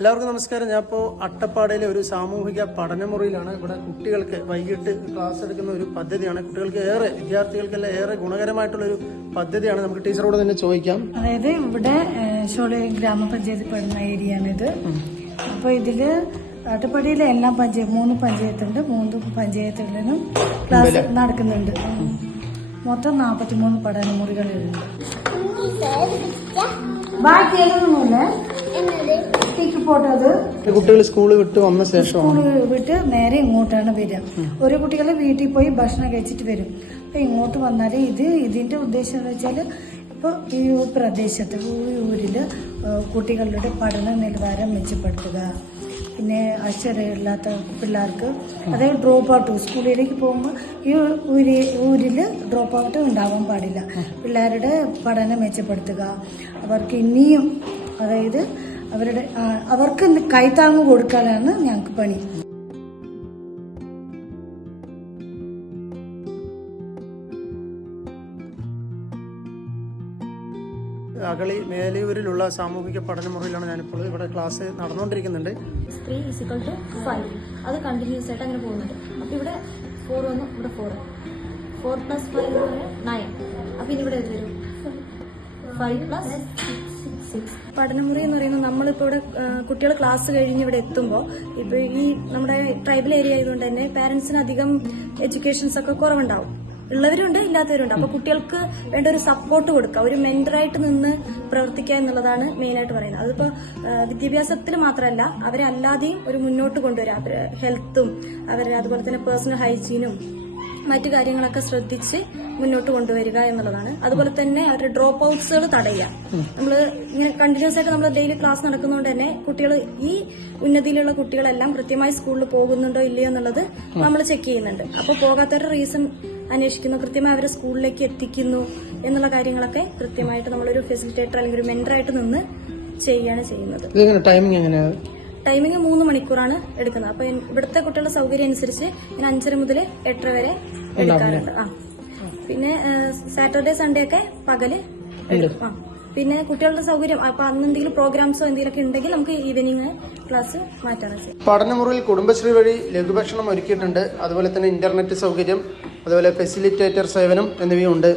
എല്ലാവർക്കും നമസ്കാരം. ഞാൻ ഇപ്പോൾ അട്ടപ്പാടിയിലെ ഒരു സാമൂഹിക പഠനമുറിയിലാണ്. ഇവിടെ കുട്ടികൾക്ക് വൈകിട്ട് ക്ലാസ് എടുക്കുന്ന ഒരു പദ്ധതിയാണ്. കുട്ടികൾക്ക് വിദ്യാർത്ഥികൾക്കെല്ലാം ഏറെ ഗുണകരമായിട്ടുള്ളൊരു പദ്ധതിയാണ്. നമുക്ക് ടീച്ചറോട് തന്നെ ചോദിക്കാം. അതായത് ഇവിടെ ഷോളെ ഗ്രാമപഞ്ചായത്തിൽ പെടുന്ന ഏരിയയാണിത്. അപ്പോൾ ഇതില് അട്ടപ്പാടിയിലെ എല്ലാ 3 പഞ്ചായത്തുണ്ട്. 3 പഞ്ചായത്തുകളിലും ക്ലാസ് നടക്കുന്നുണ്ട്. മൊത്തം 43 പഠനമുറികളുണ്ട്. ബാക്കി എഴുതുന്നില്ല. കുട്ടികൾ സ്കൂൾ വിട്ട് വന്ന ശേഷം സ്കൂൾ വിട്ട് നേരെ ഇങ്ങോട്ടാണ് വരിക. ഒരു കുട്ടികളെ വീട്ടിൽ പോയി ഭക്ഷണം കഴിച്ചിട്ട് വരും. അപ്പൊ ഇങ്ങോട്ട് വന്നാല് ഇതിന്റെ ഉദ്ദേശം എന്ന് വെച്ചാല് ഇപ്പൊ ഈ പ്രദേശത്ത് ഈ ഊരില് കുട്ടികളുടെ പഠന നിലവാരം മെച്ചപ്പെടുത്തുക. പിന്നെ അക്ഷരമില്ലാത്ത പിള്ളേർക്ക് അതായത് ഡ്രോപ്പ് ഔട്ട് സ്കൂളിലേക്ക് പോകുമ്പോൾ ഈ ഊരില് ഡ്രോപ്പ് ഔട്ട് ഉണ്ടാവാൻ പാടില്ല. പിള്ളേരുടെ പഠനം മെച്ചപ്പെടുത്തുക. അവർക്ക് ഇനിയും അതായത് അവർക്ക് കൈത്താങ്ങ് കൊടുക്കാനാണ് ഞങ്ങൾക്ക് പണി. അകളി മേലൂരിലുള്ള സാമൂഹിക പഠനമുറിയിലാണ് ഞാനിപ്പോൾ. ഇവിടെ ക്ലാസ് നടന്നുകൊണ്ടിരിക്കുന്നുണ്ട്. 3=5 അത് കണ്ടിന്യൂസ് ആയിട്ട് അങ്ങനെ പോകുന്നുണ്ട്. അപ്പൊ ഇവിടെ 4 വന്നു, ഇവിടെ 4 + 5 9. അപ്പൊ ഇനി ഇവിടെ വരും 5 + 6. പഠനമുറി എന്ന് പറയുന്നത് നമ്മളിപ്പോൾ ഇവിടെ കുട്ടികൾ ക്ലാസ് കഴിഞ്ഞ് ഇവിടെ എത്തുമ്പോൾ ഇപ്പൊ ഈ നമ്മുടെ ട്രൈബൽ ഏരിയ ആയതുകൊണ്ട് തന്നെ പാരന്റ്സിന് അധികം എഡ്യൂക്കേഷൻസ് ഒക്കെ കുറവുണ്ടാവും. ഉള്ളവരുണ്ട്, ഇല്ലാത്തവരുണ്ട്. അപ്പൊ കുട്ടികൾക്ക് വേണ്ട ഒരു സപ്പോർട്ട് കൊടുക്കുക, ഒരു മെന്ററായിട്ട് നിന്ന് പ്രവർത്തിക്കുക എന്നുള്ളതാണ് മെയിനായിട്ട് പറയുന്നത്. അതിപ്പോ വിദ്യാഭ്യാസത്തിൽ മാത്രമല്ല, അവരെ അല്ലാതെയും ഒരു മുന്നോട്ട് കൊണ്ടുവരിക. അവരുടെ ഹെൽത്തും അതുപോലെ തന്നെ പേഴ്സണൽ ഹൈജീനും മറ്റു കാര്യങ്ങളൊക്കെ ശ്രദ്ധിച്ച് മുന്നോട്ട് കൊണ്ടുവരിക എന്നുള്ളതാണ്. അതുപോലെ തന്നെ അവരുടെ ഡ്രോപ്പ് ഔട്ട്സുകൾ തടയുക. നമ്മൾ ഇങ്ങനെ കണ്ടിന്യൂസ് ആയിട്ട് നമ്മൾ ഡെയിലി ക്ലാസ് നടക്കുന്നതുകൊണ്ട് തന്നെ കുട്ടികൾ ഈ ഉന്നതിയിലുള്ള കുട്ടികളെല്ലാം കൃത്യമായി സ്കൂളിൽ പോകുന്നുണ്ടോ ഇല്ലയോ എന്നുള്ളത് നമ്മൾ ചെക്ക് ചെയ്യുന്നുണ്ട്. അപ്പോൾ പോകാത്തവരുടെ റീസൺ അന്വേഷിക്കുന്നു, കൃത്യമായി അവരെ സ്കൂളിലേക്ക് എത്തിക്കുന്നു എന്നുള്ള കാര്യങ്ങളൊക്കെ കൃത്യമായിട്ട് നമ്മളൊരു ഫെസിലിറ്റേറ്റർ അല്ലെങ്കിൽ ഒരു മെന്ററായിട്ട് നിന്ന് ചെയ്യുകയാണ് ചെയ്യുന്നത്. ടൈമിംഗ് 3 മണിക്കൂറാണ് എടുക്കുന്നത്. അപ്പൊ ഇവിടുത്തെ കുട്ടികളുടെ സൗകര്യം അനുസരിച്ച് ഞാൻ 5:30 മുതൽ 8:30 വരെ എടുക്കാറുണ്ട്. പിന്നെ സാറ്റർഡേ സൺഡേ ഒക്കെ പകല് എടുക്കും. പിന്നെ കുട്ടികളുടെ സൗകര്യം അപ്പൊ അന്ന് എന്തെങ്കിലും പ്രോഗ്രാംസോ എന്തെങ്കിലുമൊക്കെ ഉണ്ടെങ്കിൽ നമുക്ക് ഈവനിങ് ക്ലാസ് മാറ്റാണ്. പഠനമുറിയിൽ കുടുംബശ്രീ വഴി ലഘുഭക്ഷണം ഒരുക്കിയിട്ടുണ്ട്. അതുപോലെ തന്നെ ഇന്റർനെറ്റ് സൗകര്യം, അതുപോലെ ഫെസിലിറ്റേറ്റർ സേവനം എന്നിവയുണ്ട്.